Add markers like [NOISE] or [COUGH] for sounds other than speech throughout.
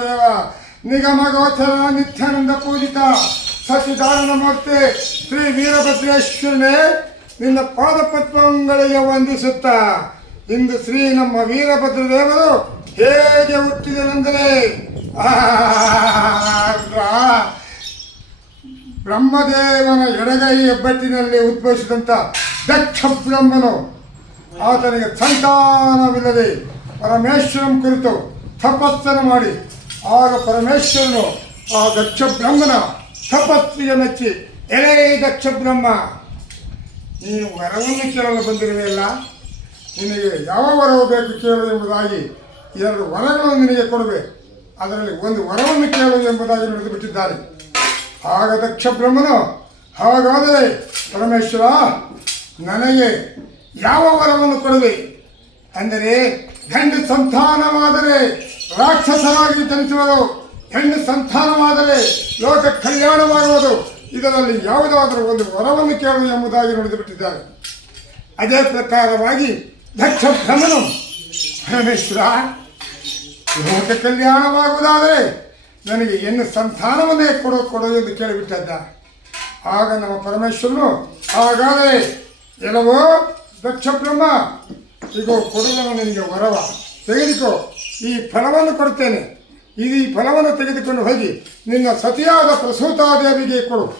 ದೇವ ನಿಗಮ ಗೋಚರ ನಿತ್ಯಾನಂದ ಪೂಜಿತ ಸಚಿದಾನಂದ ಮೂರ್ತಿ ಶ್ರೀ ವೀರಭದ್ರೇಶ್ವರನೇ, ನಿನ್ನ ಪಾದಪದ್ಮಗಳಿಗೆ ವಂದಿಸುತ್ತ. ಇಂದು ಶ್ರೀ ನಮ್ಮ ವೀರಭದ್ರ ದೇವರು ಹೇಗೆ ಹುಟ್ಟಿದನೆಂದರೆ. ಬ್ರಹ್ಮದೇವನ ಎಡಗೈ ಹೆಬ್ಬಟ್ಟಿನಲ್ಲಿ ಉದ್ಭವಿಸಿದಂಥ ದಕ್ಷ ಬ್ರಹ್ಮನು ಆತನಿಗೆ ಸಂತಾನವಿಲ್ಲದೆ ಪರಮೇಶ್ವರಂ ಕುರಿತು ತಪಸ್ಸನ್ನು ಮಾಡಿ. ಆಗ ಪರಮೇಶ್ವರನು ಆ ದಕ್ಷ ಬ್ರಹ್ಮನ ತಪಸ್ಸಿಗೆ ಮೆಚ್ಚಿ, ಎಳೆ ದಕ್ಷ ಬ್ರಹ್ಮ ನೀನು ವರವನ್ನು ಕೇಳಲು ಬಂದಿರುವೆಯಲ್ಲ ನಿನಗೆ ಯಾವ ವರವು ಬೇಕು ಕೇಳು ಎಂಬುದಾಗಿ ಎರಡು ವರಗಳನ್ನು ನಿನಗೆ ಕೊಡುವೆ. ಅದರಲ್ಲಿ ಒಂದು ವರವನ್ನು ಕೇಳು ಎಂಬುದಾಗಿ ನುಡಿದು ಬಿಟ್ಟಿದ್ದಾರೆ ಆಗ ದಕ್ಷ ಬ್ರಹ್ಮನು ಹಾಗಾದರೆ ಪರಮೇಶ್ವರ, ನನಗೆ ಯಾವ ವರವನ್ನು ಕೊಡುವೆ? ಅಂದರೆ ಗಂಡು ಸಂತಾನವಾದರೆ ರಾಕ್ಷಸರಾಗಿ ಜನಿಸುವರು. ಹೆಣ್ಣು ಸಂತಾನವಾದರೆ ಲೋಕ ಕಲ್ಯಾಣವಾಗುವುದು. ಇದರಲ್ಲಿ ಯಾವುದಾದರೂ ಒಂದು ವರವನ್ನು ಕೇಳು ಎಂಬುದಾಗಿ ನುಡಿದು ಬಿಟ್ಟಿದ್ದಾರೆ ಅದೇ ಪ್ರಕಾರವಾಗಿ ದಕ್ಷ ಭ್ರಮನು ಪರಮೇಶ್ವರ, ಲೋಕ ಕಲ್ಯಾಣವಾಗುವುದಾದರೆ ನನಗೆ ಹೆಣ್ಣು ಸಂತಾನವನ್ನೇ ಕೊಡು ಕೊಡು ಎಂದು ಕೇಳಿಬಿಟ್ಟದ್ದ. ಆಗ ನಮ್ಮ ಪರಮೇಶ್ವರನು, ಹಾಗಾದರೆ ಎಲ್ಲವೋ ದಕ್ಷ ಬ್ರಹ್ಮ ಈಗ ಕೊಡುವ ನಿನಗೆ ವರವ. ತೆಗೆದುಕೋ. ಈ ಫಲವನ್ನು ಕೊಡುತ್ತೇನೆ. ಇದು ಈ ಫಲವನ್ನು ತೆಗೆದುಕೊಂಡು ಹೋಗಿ ನಿನ್ನ ಸತಿಯಾದ ಪ್ರಸೂತಾದೇವಿಗೆ ಕೊಡು.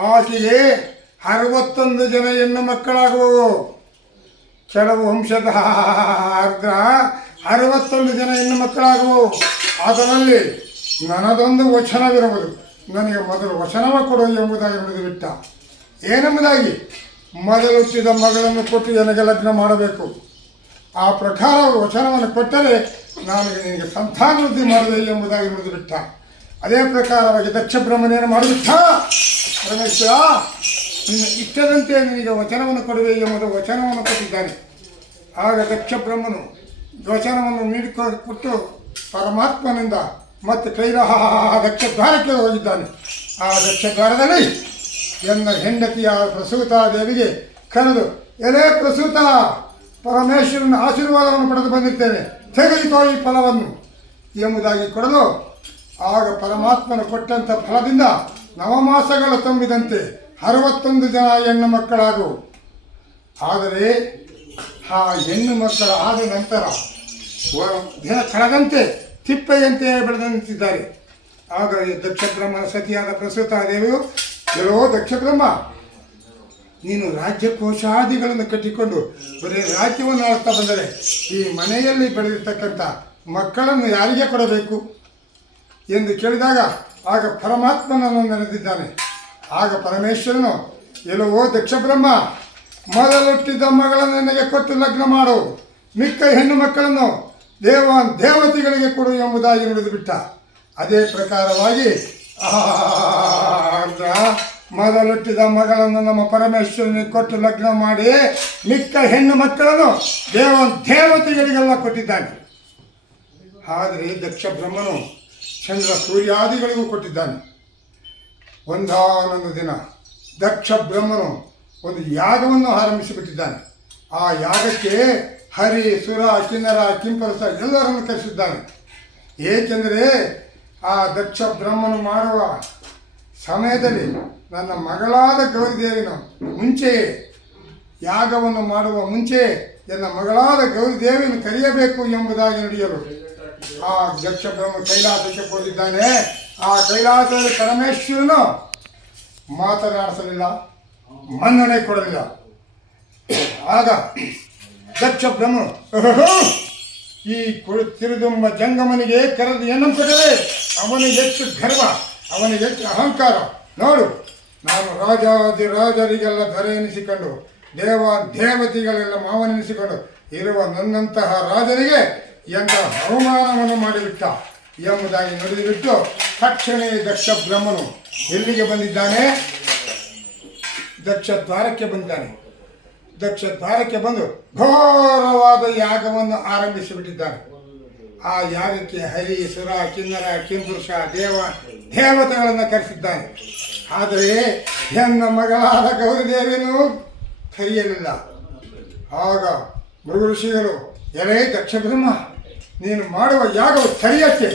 ಆಕೆಗೆ ಅರವತ್ತೊಂದು ಜನ ಹೆಣ್ಣು ಮಕ್ಕಳಾಗುವವು. ಕೆಲವು ವಂಶದ ಅರ್ಧ ಅರವತ್ತೊಂದು ಜನ ಹೆಣ್ಣು ಮಕ್ಕಳಾಗುವವು. ಅದರಲ್ಲಿ ನನ್ನದೊಂದು ವಚನವಿರುವುದು. ನನಗೆ ಮೊದಲು ವಚನವ ಕೊಡು ಎಂಬುದಾಗಿ ಬಿಟ್ಟ ಏನೆಂಬುದಾಗಿ? ಹುಟ್ಟಿದ ಮಗಳನ್ನು ಕೊಟ್ಟು ನನಗೆ ಲಗ್ನ ಮಾಡಬೇಕು? ಆ ಪ್ರಕಾರ ಅವರು ವಚನವನ್ನು ಕೊಟ್ಟರೆ ನಾನು ನಿನಗೆ ಸಂತಾನವೃದ್ಧಿ ಮಾಡಿದೆ ಎಂಬುದಾಗಿ ನುಡಿದು ಬಿಟ್ಟ. ಅದೇ ಪ್ರಕಾರವಾಗಿ ದಕ್ಷ ಬ್ರಹ್ಮನೇನು ಮಾಡಿಬಿಟ್ಟ ಪರಮೇಶ್ವರ, ನಿನ್ನ ಇಷ್ಟದಂತೆ ನಿನಗೆ ವಚನವನ್ನು ಕೊಡುವೆ ಎಂಬುದು ವಚನವನ್ನು ಕೊಟ್ಟಿದ್ದಾನೆ. ಆಗ ದಕ್ಷ ಬ್ರಹ್ಮನು ವಚನವನ್ನು ನೀಡಿಕೊಟ್ಟು ಪರಮಾತ್ಮನಿಂದ ಮತ್ತೆ ಕೈರ ದಕ್ಷ ದ್ವಾರಕ್ಕೆ ಹೋಗಿದ್ದಾನೆ. ಆ ದಕ್ಷ ದ್ವಾರದಲ್ಲಿ ಎನ್ನ ಹೆಂಡತಿಯ ಪ್ರಸೂತಾದೇವಿಗೆ ಕರೆದು, ಎಲೆ ಪ್ರಸೂತ, ಪರಮೇಶ್ವರನ ಆಶೀರ್ವಾದವನ್ನು ಪಡೆದು ಬಂದಿರ್ತೇನೆ. ತೆಗೆದುಕೋ ಈ ಫಲವನ್ನು. ಎಂಬುದಾಗಿ ಕೊಡಲು, ಆಗ ಪರಮಾತ್ಮನ ಕೊಟ್ಟಂಥ ಫಲದಿಂದ ನವಮಾಸಗಳು ತುಂಬಿದಂತೆ ಅರವತ್ತೊಂದು ಜನ ಹೆಣ್ಣು ಮಕ್ಕಳಾಗು ಆದರೆ, ಆ ಹೆಣ್ಣು ಮಕ್ಕಳ ಆದ ನಂತರ ದಿನ ಕಳೆದಂತೆ ತಿಪ್ಪೆಯಂತೆ ಬೆಳೆದಂತಿದ್ದಾರೆ. ಆಗ ದಕ್ಷ ಬ್ರಹ್ಮನ ಸತಿಯಾದ ಪ್ರಸೂತ ದೇವಿಯು ಕೆಲವೋ ದಕ್ಷ ಬ್ರಹ್ಮ ನೀನು ರಾಜ್ಯ ಕೋಶಾದಿಗಳನ್ನು ಕಟ್ಟಿಕೊಂಡು ಬರೀ ರಾಜ್ಯವನ್ನು ಆಳ್ತಾ ಬಂದರೆ ಈ ಮನೆಯಲ್ಲಿ ಬೆಳೆದಿರ್ತಕ್ಕಂಥ ಮಕ್ಕಳನ್ನು ಯಾರಿಗೆ ಕೊಡಬೇಕು? ಎಂದು ಕೇಳಿದಾಗ ಆಗ ಪರಮಾತ್ಮನನ್ನು ನೆನೆದಿದ್ದಾನೆ. ಆಗ ಪರಮೇಶ್ವರನು ಎಲ್ಲವೋ ದಕ್ಷ ಬ್ರಹ್ಮ ಮೊದಲುಟ್ಟಿದ್ದ ಮಗಳನ್ನು ನನಗೆ ಕೊಟ್ಟು ಲಗ್ನ ಮಾಡು. ಮಿಕ್ಕ ಹೆಣ್ಣು ಮಕ್ಕಳನ್ನು ದೇವ ದೇವತೆಗಳಿಗೆ ಕೊಡು ಎಂಬುದಾಗಿ ನುಡಿದು ಬಿಟ್ಟ ಅದೇ ಪ್ರಕಾರವಾಗಿ ಆರ್ದ್ರ ಮೊದಲುಟ್ಟಿದ ಮಗಳನ್ನು ನಮ್ಮ ಪರಮೇಶ್ವರನಿಗೆ ಕೊಟ್ಟು ಲಗ್ನ ಮಾಡಿ ಮಿಕ್ಕ ಹೆಣ್ಣು ಮಕ್ಕಳನ್ನು ದೇವ ದೇವತೆಗಳಿಗೆಲ್ಲ ಕೊಟ್ಟಿದ್ದಾನೆ. ಆದರೆ ದಕ್ಷ ಬ್ರಹ್ಮನು ಚಂದ್ರ ಸೂರ್ಯಾದಿಗಳಿಗೂ ಕೊಟ್ಟಿದ್ದಾನೆ. ಒಂದಾನೊಂದು ದಿನ ದಕ್ಷ ಬ್ರಹ್ಮನು ಒಂದು ಯಾಗವನ್ನು ಆರಂಭಿಸಿಬಿಟ್ಟಿದ್ದಾನೆ. ಆ ಯಾಗಕ್ಕೆ ಹರಿ, ಸುರ, ಕಿನ್ನರ, ಕಿಂಪರಸ ಎಲ್ಲರನ್ನು ಕರೆಸಿದ್ದಾನೆ. ಏಕೆಂದರೆ ಆ ದಕ್ಷ ಬ್ರಹ್ಮನು ಮಾಡುವ ಸಮಯದಲ್ಲಿ ನನ್ನ ಮಗಳಾದ ಗೌರಿದೇವಿನ ಮುಂಚೆಯೇ ಯಾಗವನ್ನು ಮಾಡುವ ಮುಂಚೆ ನನ್ನ ಮಗಳಾದ ಗೌರಿದೇವಿಯನ್ನು ಕರೆಯಬೇಕು ಎಂಬುದಾಗಿ ನಡೆಯಲು ಆ ಬ್ರಹ್ಮ ಕೈಲಾಸಕ್ಕೆ ಹೋಗಿದ್ದಾನೆ. ಆ ಕೈಲಾಸದಲ್ಲಿ ಪರಮೇಶ್ವರನು ಮಾತನಾಡಿಸಲಿಲ್ಲ, ಮನ್ನಣೆ ಕೊಡಲಿಲ್ಲ. ಆಗ ದಕ್ಷ ಬ್ರಹ್ಮ ಈ ಕುಳಿತಿರುದುಂಬ ಜಂಗಮನಿಗೆ ಕರೆದು ಏನಂತಾರೆ ಅವನು ಹೆಚ್ಚು ಗರ್ವ ಅವನಿಗೆ ಅಹಂಕಾರ. ನೋಡು, ನಾನು ರಾಜಾದಿ ರಾಜರಿಗೆಲ್ಲ ಧರೆ ಎನಿಸಿಕೊಂಡು, ದೇವ ದೇವತೆಗಳೆಲ್ಲ ಮಾವನೆನಿಸಿಕೊಂಡು, ಇರುವ ನನ್ನಂತಹ ರಾಜನಿಗೆ ಎಂಥ ಅವಮಾನವನ್ನು ಮಾಡಿಬಿಟ್ಟ ಎಂಬುದಾಗಿ ನುಡಿದುಬಿಟ್ಟು ತಕ್ಷಣವೇ ದಕ್ಷ ಬ್ರಹ್ಮನು ಎಲ್ಲಿಗೆ ಬಂದಿದ್ದಾನೆ? ದಕ್ಷ ದ್ವಾರಕ್ಕೆ ಬಂದಿದ್ದಾನೆ. ದಕ್ಷ ದ್ವಾರಕ್ಕೆ ಬಂದು ಘೋರವಾದ ಯಾಗವನ್ನು ಆರಂಭಿಸಿಬಿಟ್ಟಿದ್ದಾನೆ. ಆ ಯಾಗಕ್ಕೆ ಹರಿ, ಸುರ, ಕಿನ್ನರ, ಕಿಂಪುರುಷ, ದೇವ ದೇವತೆಗಳನ್ನು ಕರೆಸಿದ್ದಾನೆ. ಆದರೆ ಹೆಣ್ಣ ಮಗಳಾದ ಗೌರಿದೇವಿಯನ್ನು ಕರೆಯಲಿಲ್ಲ. ಆಗ ಮೃಗ ಋಷಿಗಳು, ಎಲೆ ದಕ್ಷ ಬ್ರಹ್ಮ, ನೀನು ಮಾಡುವ ಯಾಗವು ಸರಿಯತ್ತೆ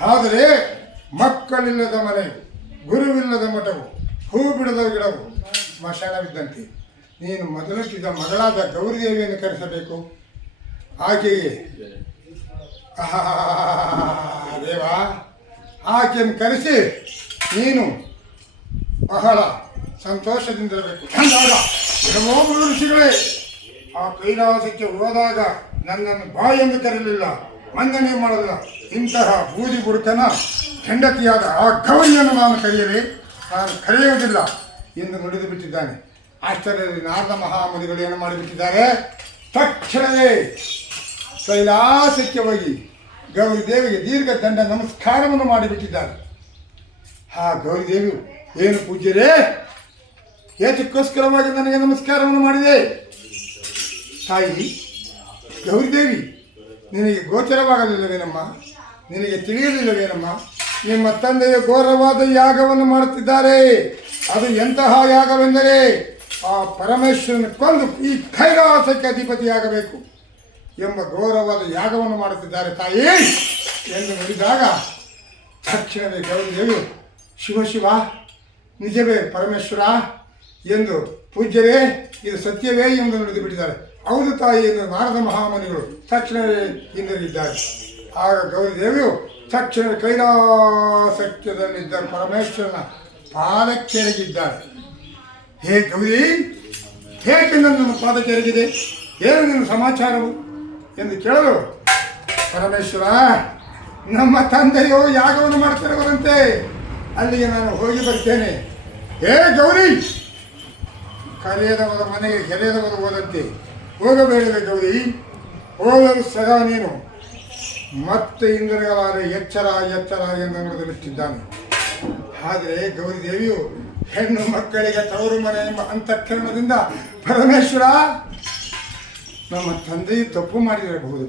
ಆದರೆ ಮಕ್ಕಳಿಲ್ಲದ ಮನೆ, ಗುರುವಿಲ್ಲದ ಮಠವು, ಹೂ ಬಿಡದ ಗಿಡವು ಸ್ಮಶಾನವಿದ್ದಂತೆ ನೀನು ಮೊದಲಿದ್ದ ಮಗಳಾದ ಗೌರಿದೇವಿಯನ್ನು ಕರೆಸಬೇಕು. ಆಕೆಗೆ [LAUGHS] ದೇವ, ಆಕೆಯನ್ನು ಕರೆಸಿ ನೀನು ಬಹಳ ಸಂತೋಷದಿಂದಿರಬೇಕು ಮೃಗ ಋಷಿಗಳೇ, ಆ ಕೈಲಾಸಕ್ಕೆ ಹೋದಾಗ ನನ್ನನ್ನು ಬಾಯೆಂದು ಕರೆಯಲಿಲ್ಲ ವಂದನೆ ಮಾಡಲಿಲ್ಲ ಇಂತಹ ಬೂದಿ ಬುಡುಕನ ಹೆಂಡತಿಯಾದ ಆ ಗೌರಿಯನ್ನು ನಾನು ಕರೆಯಲಿ. ನಾನು ಕರೆಯುವುದಿಲ್ಲ ಎಂದು ನುಡಿದು ಬಿಟ್ಟಿದ್ದಾನೆ. ಆಶ್ಚರ್ಯದಲ್ಲಿ ನಾರದ ಮಹಾಮುನಿಗಳು ಏನು ಮಾಡಿಬಿಟ್ಟಿದ್ದಾರೆ? ತಕ್ಷಣವೇ ಕೈಲಾಸಕ್ಕೆ ಹೋಗಿ ಗೌರಿ ದೇವಿಗೆ ದೀರ್ಘ ದಂಡ ನಮಸ್ಕಾರವನ್ನು ಮಾಡಿಬಿಟ್ಟಿದ್ದಾರೆ. ಆ ಗೌರಿದೇವಿ ಏನು ಪೂಜ್ಯರೇ? ಏತಕ್ಕೋಸ್ಕರವಾಗಿ ನನಗೆ ನಮಸ್ಕಾರವನ್ನು ಮಾಡಿದೆ? ತಾಯಿ, ಗೌರಿದೇವಿ, ನಿನಗೆ ಗೋಚರವಾಗಲಿಲ್ಲವೇನಮ್ಮ? ನಿನಗೆ ತಿಳಿಯಲಿಲ್ಲವೇನಮ್ಮ? ನಿಮ್ಮ ತಂದೆಯ ಘೋರವಾದ ಯಾಗವನ್ನು ಮಾಡುತ್ತಿದ್ದಾರೆ. ಅದು ಎಂತಹ ಯಾಗವೆಂದರೆ, ಆ ಪರಮೇಶ್ವರನ ಕೊಂದು ಈ ಕೈಲಾಸಕ್ಕೆ ಅಧಿಪತಿಯಾಗಬೇಕು. ಎಂಬ ಗೌರವವಾದ ಯಾಗವನ್ನು ಮಾಡುತ್ತಿದ್ದಾರೆ ತಾಯಿ. ಎಂದು ನುಡಿದಾಗ ತಕ್ಷಣವೇ ಗೌರಿದೇವಿ, ಶಿವ ಶಿವ, ನಿಜವೇ ಪರಮೇಶ್ವರ ಎಂದು ಪೂಜ್ಯರೇ, ಇದು ಸತ್ಯವೇ ಎಂದು ನುಡಿದು ಬಿಟ್ಟಿದ್ದಾರೆ. ಹೌದು ತಾಯಿ ಎಂದು ನಾರದ ಮಹಾಮನಿಗಳು ತಕ್ಷಣವೇ ಹಿಂದಿರುಗಿದ್ದಾರೆ. ಆಗ ಗೌರಿದೇವಿಯು ತಕ್ಷಣ ಕೈಲಾಸಕ್ಯದಲ್ಲಿದ್ದ ಪರಮೇಶ್ವರನ ಪಾದಕ್ಕೆರಗಿದ್ದಾರೆ ಹೇ ಗೌರಿ, ಹೇಗೆ ನನ್ನ ಪಾದಕ್ಕೆರಗಿದೆ ಏನು ನಿನ್ನ ಸಮಾಚಾರವು? ಎಂದು ಕೇಳಲು ಪರಮೇಶ್ವರ, ನಮ್ಮ ತಂದೆಯು ಯಾಗವನ್ನು ಮಾಡ್ತಿರುವಂತೆ ಅಲ್ಲಿಗೆ ನಾನು ಹೋಗಿ ಬರ್ತೇನೆ. ಏ ಗೌರಿ! ಕರೆಯದವರ ಮನೆಗೆ ಕೆರೆಯದವರು ಹೋದಂತೆ. ಹೋಗಬೇಡವೆ ಗೌರಿ. ಹೋಗಲು ಸದಾ ನೀನು. ಮತ್ತೆ ಇಂದ್ರಗಳಾದ ಎಚ್ಚರ ಎಚ್ಚರ ಎಂದು ನುಡಿದು ಬಿಟ್ಟಿದ್ದಾನೆ ಆದರೆ ಗೌರಿದೇವಿಯು ಹೆಣ್ಣು ಮಕ್ಕಳಿಗೆ ತವರು ಮನೆ ಎಂಬ ಅಂತಃಕರಣದಿಂದ ಪರಮೇಶ್ವರ ನಮ್ಮ ತಂದೆಯು ತಪ್ಪು ಮಾಡಿರಬಹುದು.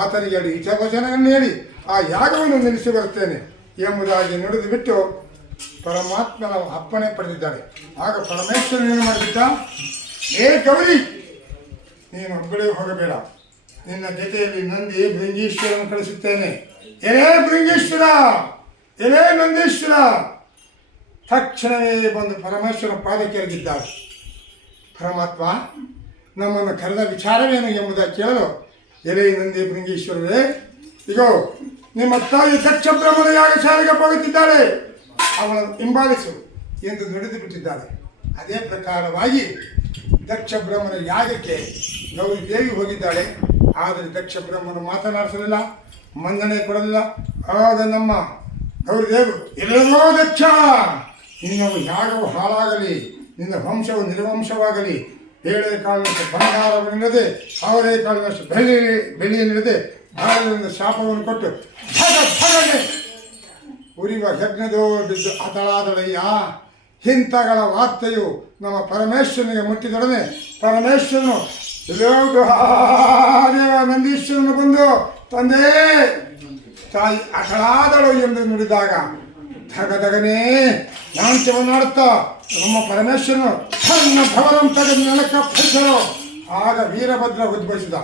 ಆತನಿಗೆ ಹೇಳಿ ಹಿತವಚನವನ್ನು ಹೇಳಿ, ಆ ಯಾಗವನ್ನು ನಿಲ್ಲಿಸಿ ಬರುತ್ತೇನೆ ಎಂಬುದಾಗಿ ನುಡಿದು ಬಿಟ್ಟು ಪರಮಾತ್ಮನ ಅಪ್ಪಣೆ ಪಡೆದಿದ್ದಾಳೆ. ಆಗ ಪರಮೇಶ್ವರ ಏನು ಮಾಡಿದ್ದ ಏ ಗೌರಿ, ನೀನು ಒಬ್ಬಳೇ ಹೋಗಬೇಡ. ನಿನ್ನ ಜೊತೆಯಲ್ಲಿ ನಂದಿ ಭೃಂಗೀಶ್ವರನ್ನು ಕಳಿಸುತ್ತೇನೆ. ಎಲೇ ಭೃಂಗೀಶ್ವರ ಎಲೇ ನಂದೀಶ್ವರ. ತಕ್ಷಣವೇ ಬಂದು ಪರಮೇಶ್ವರ ಪಾದಕ್ಕೆ ಎರಗಿದ್ದಾಳೆ ಪರಮಾತ್ಮ ನಮ್ಮನ್ನು ಕರೆದ ವಿಚಾರವೇನು ಎಂಬುದಾಗಿ ಕೇಳಲು ಎಲೆ ನಂದಿ ಭೃಂಗೀಶ್ವರರೇ ಇಗೋ, ನಿಮ್ಮ ತಾಯಿ ದಕ್ಷ ಬ್ರಹ್ಮನ ಯಾಗಶಾಲೆಗೆ ಹೋಗುತ್ತಿದ್ದಾಳೆ. ಅವಳನ್ನು ಹಿಂಬಾಲಿಸು ಎಂದು ನುಡಿದು ಬಿಟ್ಟಿದ್ದಾಳೆ ಅದೇ ಪ್ರಕಾರವಾಗಿ ದಕ್ಷ ಬ್ರಹ್ಮನ ಯಾಗಕ್ಕೆ ಗೌರಿ ದೇವಿ ಹೋಗಿದ್ದಾಳೆ. ಆದರೆ ದಕ್ಷ ಬ್ರಹ್ಮನು ಮಾತನಾಡಿಸಲಿಲ್ಲ, ಮನ್ನಣೆ ಕೊಡಲಿಲ್ಲ. ಆಗ ನಮ್ಮ ಗೌರಿ ದೇವರು ಎಲ್ಲವೋ ದಕ್ಷ ನಿನ್ನ ಯಾಗವು ಹಾಳಾಗಲಿ, ನಿನ್ನ ವಂಶವು ನಿರ್ವಂಶವಾಗಲಿ ಬೇಳೆ ಕಾಳಿನಷ್ಟು ಬಂಗಾರವನ್ನಿಲ್ಲದೆ ಅವರೇ ಕಾಳಿನಷ್ಟು ಬೆಳ್ಳಿ ಬೆಳ್ಳಿಯನ್ನಿಲ್ಲದೆ ಭಾರತದಿಂದ ಶಾಪವನ್ನು ಕೊಟ್ಟು ಉರಿವ ಯಜ್ಞದೋ ಬಿದ್ದು ಅತಳಾದಳಯ್ಯ ಹಿಂತಗಳ ವಾರ್ತೆಯು ನಮ್ಮ ಪರಮೇಶ್ವರನಿಗೆ ಮುಟ್ಟಿದೊಡನೆ ಪರಮೇಶ್ವರನು ನಂದೀಶ್ವರನು ಬಂದು ತಂದೆ ತಾಯಿ ಅಟಳಾದಳು ಎಂದು ನುಡಿದಾಗ ಧಗಧಗನೇ ಲಾಂಛವನ್ನಾಡುತ್ತಾ ನಮ್ಮ ಪರಮೇಶ್ವರನು ಸಣ್ಣ ಭವನಂ ತೆಗೆದು ನೆಲಕ್ಕಪ್ಪಳಿಸಲು ಆಗ ವೀರಭದ್ರ ಉದ್ಭವಿಸಿದ.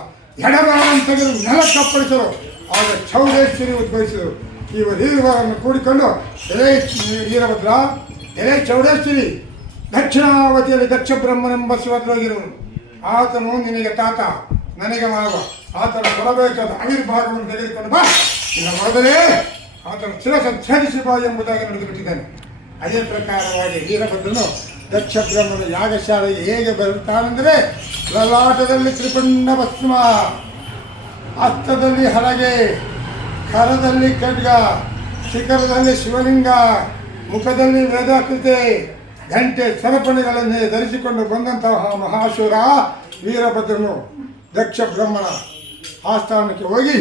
ಎಡಭವನಂ ತೆಗೆದು ನೆಲಕ್ಕಪ್ಪಳಿಸಲು ಆಗ ಚೌಡೇಶ್ವರಿ ಉದ್ಭವಿಸಿದರು. ಇವರಿರುವರನ್ನು ಕೂಡಿಕೊಂಡು ಎಲೆ ವೀರಭದ್ರ, ಎಲೆ ಚೌಡೇಶ್ವರಿ, ದಕ್ಷಿಣಾವತಿಯಲ್ಲಿ ದಕ್ಷ ಬ್ರಹ್ಮನೆಂಬ ಶಿವದ್ರೋಗಿರುವನು ಆತನು ನಿನಗೆ ತಾತ, ನನಗೆ ಮಾವ. ಆತನ ಬರಬೇಕಾದ ಆವಿರ್ಭಾಗವನ್ನು ತೆಗೆದುಕೊಂಡು ಬಾ. ಇಲ್ಲ ಮೊದಲೇ ಆತನ ಶಿರಸ ಛೇದಿಸಿ ಎಂಬುದಾಗಿ ನಡೆದುಬಿಟ್ಟಿದ್ದಾನೆ. ಅದೇ ಪ್ರಕಾರವಾಗಿ ವೀರಭದ್ರನು ದಕ್ಷ ಬ್ರಹ್ಮನ ಯಾಗಶಾಲೆಗೆ ಹೇಗೆ ಬರುತ್ತಾನೆಂದರೆ ಲಲಾಟದಲ್ಲಿ ತ್ರಿಪುಂಡ ಭಸ್ಮ ಹಸ್ತದಲ್ಲಿ ಹರಗೆ, ಕರದಲ್ಲಿ ಖಡ್ಗ, ಶಿಖರದಲ್ಲಿ ಶಿವಲಿಂಗ, ಮುಖದಲ್ಲಿ ವೇದಾಕೃತೆ, ಗಂಟೆ ಸರಪಣಿಗಳನ್ನೇ ಧರಿಸಿಕೊಂಡು ಬಂದಂತಹ ಮಹಾಶೂರ ವೀರಭದ್ರನು ದಕ್ಷ ಬ್ರಹ್ಮನ ಆಸ್ಥಾನಕ್ಕೆ ಹೋಗಿ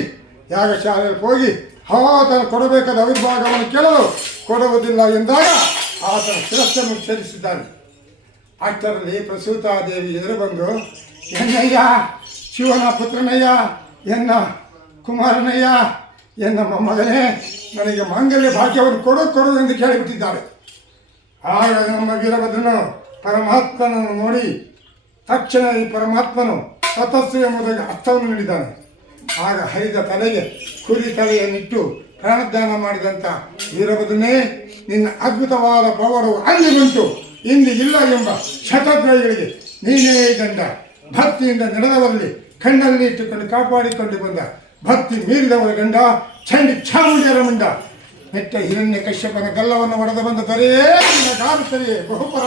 ಯಾಗಶಾಲೆಗೆ ಹೋಗಿ ಆತನ ಕೊಡಬೇಕಾದ ಅವಿರ್ಭಾಗವನ್ನು ಕೇಳಲು ಕೊಡುವುದಿಲ್ಲ ಎಂದಾಗ ಆತನ ಶಿರಸ್ಸನ್ನು ಉಚ್ಚರಿಸಿದ್ದಾನೆ ಅಷ್ಟರಲ್ಲಿ ಪ್ರಸೂತಾದೇವಿ ಎದುರು ಬಂದು ಎನ್ನಯ್ಯ, ಶಿವನ ಪುತ್ರನಯ್ಯ, ಎನ್ನ ಕುಮಾರನಯ್ಯ, ಎನ್ನ ಮಗನೇ ನನಗೆ ಮಾಂಗಲ್ಯ ಭಾಗ್ಯವನ್ನು ಕೊಡು ಕೊಡು ಎಂದು ಕೇಳಿಬಿಟ್ಟಿದ್ದಾರೆ. ಆಗ ನಮ್ಮ ವೀರಭದ್ರನು ಪರಮಾತ್ಮನನ್ನು ನೋಡಿ, ತಕ್ಷಣ ಈ ಪರಮಾತ್ಮನು ಸತಸ್ಸು ಎಂಬುದಾಗಿ ಅರ್ಥವನ್ನು ನೀಡಿದ್ದಾನೆ. ಆಗ ಹರಿದ ತಲೆಗೆ ಕುರಿ ತಲೆಯನ್ನಿಟ್ಟು ಪ್ರಾಣದಾನ ಮಾಡಿದಂಥ ವೀರಭದ್ರನೇ, ನಿನ್ನ ಅದ್ಭುತವಾದ ಪವಾಡವು ಅಲ್ಲಿ ಬಂತು, ಇಲ್ಲಿ ಇಲ್ಲ ಎಂಬ ಶತದ್ರಯಗಳಿಗೆ ನೀನೇ ಗಂಡ ಭಕ್ತಿಯಿಂದ ನಡೆದವರಲ್ಲಿ ಕಣ್ಣಲ್ಲಿ ಇಟ್ಟುಕೊಂಡು ಕಾಪಾಡಿಕೊಂಡು ಬಂದ ಭಕ್ತಿ ಮೀರಿದವರ ಗಂಡ ಚಂಡಿ ಚಾಮುಂಡಿಯರ ಮುಂಡ. ನೆಟ್ಟ ಹಿರಣ್ಯ ಕಶ್ಯಪನ ಗಲ್ಲವನ್ನು ಒಡೆದು ಬಂದ ತರೇ ಕಾರುತ್ತರೆಯೇ ಬಹುಪರ